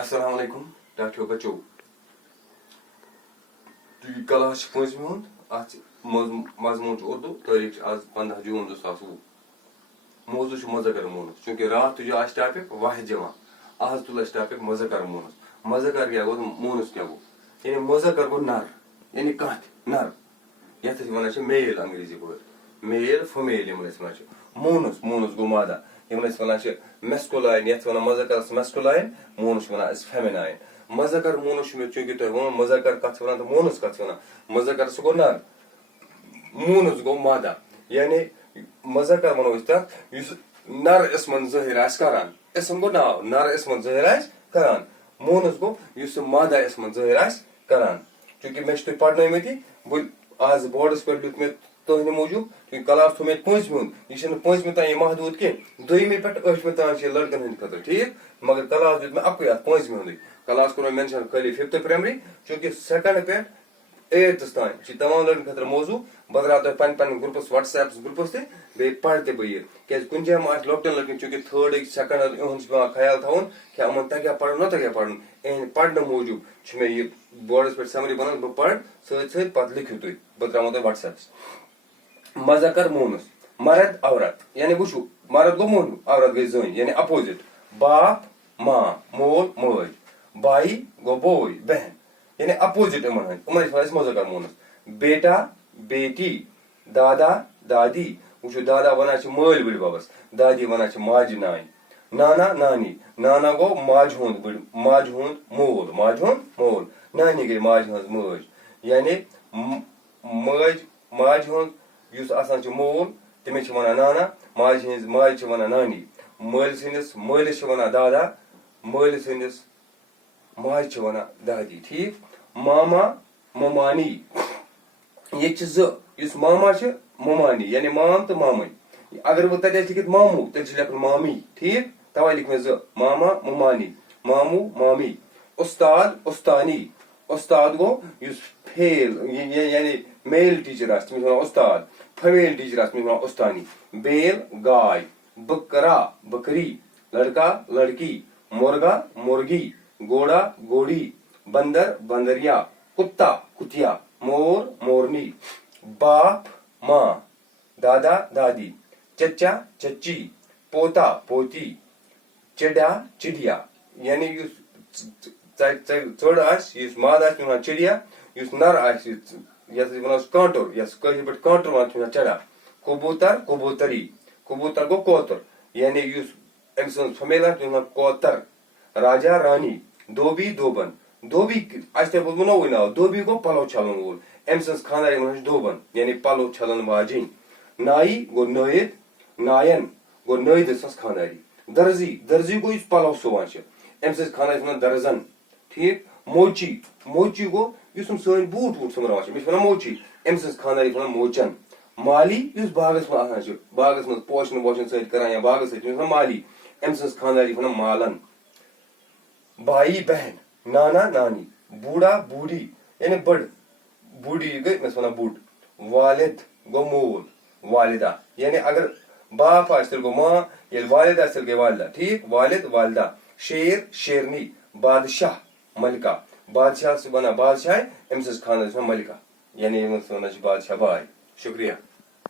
السلام علیکم ڈاکٹر بچو کلاس پانچمہ ہند ات مضمون اردو تاریخ آج 15 جون 2020 موضوع مذکر مونس چونکہ رات تجھے آج ٹاپک واحد جمع آج تل ٹاپک مذکر مونس مذکر کیا گو مونس کیا گو یعنی مذکر گو نر یعنی کت نر یت ونان میل انگریزی پہ میل فمیل یمن ونان مونس مونس گو مادہ یمن ونان میسکولائن یت ونان مذکر میسکولائن مونس ونان فیمینائن مذکر مونس چونکہ تہ ون مذکر کت ونان تو مونس کت ونان مذکر سہ گو نر مونس گو مادہ یعنی مذکر ونو تک اس نر اسمن ظاہر آس کران اسم گو ناو نر اسمن ظاہر آس کران مونس گو اس مادہ اسمن ظاہر آس کران چونکہ مے تھی پڑھنمتی بہ آج بورڈس پہ لیت مے تہند موجود کیونکہ کلاس تھو مے پانچمہ ہند یہ پانچمہ تین محدود کی دویمہ پہ ٲٹھمہ تان لڑکن ہند خاطر ٹھیک مگر کلاس دیت مے اکوے ات پانچمہ ہند کلاس کور مینشن خالی 5th پرائمری چونکہ سیکنڈ پہ 8th تان تمام لڑکن خاطر موضوع بہ درا تہ پن گروپس واٹس ایپ گروپس تہ بیٚیہِ پڑھ تہ بہ یہ کیازِ کُنہِ جایہِ ما آسہِ لۄکٹٮ۪ن لڑکن چونکہ تھٲڈ سیکنڈ یِہُنٛد چھُ پیٚوان خیال تھاوُن کہِ یِمن تگیٛا پرُن نہ تگیٛا پرُن یِہٕنٛدِ پرنہٕ موٗجوٗب چھُ مےٚ یہِ بورڈس پٮ۪ٹھ سمری بنان بہٕ پرٕ سۭتۍ سۭتۍ پتہٕ لیکھِو تُہۍ بہٕ ترٛاوو تۄہہِ واٹس ایپس مذکر مونس مرد عورت یعنی وٕچھو مرد گوٚو موٚہنیوٗ عورت گٔے زٔنۍ یعنی اپوزٹ باپ ماں مول موج بھائی گوٚو بوے بہن یعنی اپوزٹ یمن ہٕنٛدۍ چھِ ونان أسۍ مذکر مونس بیٹا بیٹی دادا دادی وٕچھو دادا ونان چھِ مٲلۍ بٕڈۍ ببس دادی ونان چھِ ماجہِ نانہِ نانا نانی نانا گوٚو ماجہِ ہُنٛد ماجہِ ہُنٛد مول ماجہِ ہُنٛد مول نانی گٔے ماجہِ ہٕنٛز مٲج یعنی ماجہِ ہُنٛد یُس آسان چھُ مول تٔمِس چھِ ونان نانا ماجہِ ہٕنٛز ماجہِ چھِ ونان نانی مٲلۍ سٕنٛدِس مٲلِس چھِ ونان دادا مٲلِس سٕنٛدِس ماجہِ چھِ ونان دادی ٹھیک ماما ممانی ییٚتہِ چھِ زٕ یُس ماما چھِ ممانی یعنی مام تہٕ مامٕنۍ اگر بہٕ تتہِ آسہِ لیکھِتھ ماموٗ تیٚلہِ چھُ لیکھُن مامی ٹھیک توے لیکھ مےٚ زٕ ماما ممانی ماموٗ مامی استاد استانی استاد گوٚو یُس فیل یعنی میل ٹیچر آسہِ تٔمِس ونان استاد فمیل ٹیچر آسہِ تٔمِس ونان استانی بیل گاے بکرا بکری لڑکا لڑکی مرغا مرغی گوڑا گوڑی بندر بندریا کتا کتیا مور مورنی باپ ماں دادا دادی چچا چچی پوتا پوتی چڑیا چڑیا یعنی یُس ژٔر آسہِ یُس مادٕ آسہِ تٔمِس ونان چڑیا یُس نر آسہِ یتھ أسۍ ونان کانٹُر یتھ کٲشِر پٲٹھۍ کانٹُر ونان تٔمِس ونان چڑا کبوتر کبوتری کبوتر گوٚو کوتر یعنی یُس أمۍ سٕنٛز فمیل آسہِ تٔمِس ونان کوتر راجا رانی دھوبی دھوبن دھوبی آسہِ تۄہہِ بوٗزمُت نوٚوُے ناو دھوبی گوٚو پلو چھلن وول أمۍ سٕنٛز خانٛدارِنۍ ونان چھِ دھوبن یعنی پلو چھلن واجیٚنۍ نایی گوٚو نٲیِد ناین گوٚو نٲیدٕ سٕنٛز خانٛداری درزی درزی گوٚو یُس پلو سُوان چھِ أمۍ سٕنٛز خانٛدارِ چھِ ونان درزن ٹھیک موچی موچی گوٚو یُس یِم سٲنۍ بوٗٹ ووٗٹ سُمراوان چھِ أمِس چھِ ونان موچی أمۍ سٕنٛز خانٛدارِ چھِ ونان موچن مالی یُس باغس منٛز آسان چھُ باغس منٛز پوشن ووشن سۭتۍ کران یا باغس سۭتۍ تٔمِس ونان مالی أمۍ سٕنٛز خانٛدارِ چھِ ونان مالن بایی بہن نانا نانی بوڑا بوڑی یعنی بٔڑ بوڑی گٔے أمِس ونان بوٚڑ والد گوٚو مول والدہ یعنی اگر باپ آسہِ تیٚلہِ گوٚو ماں ییٚلہِ والد آسہِ تیٚلہِ گٔے والدہ ٹھیک والد والدہ شیر شیرنی بادشاہ ملکہ بادشاہ ونان بادشاہ أمۍ سٕنٛز خانٛدارِ چھِ ونان ملکہ یعنی یِمن ونان چھِ بادشاہ باے شُکریہ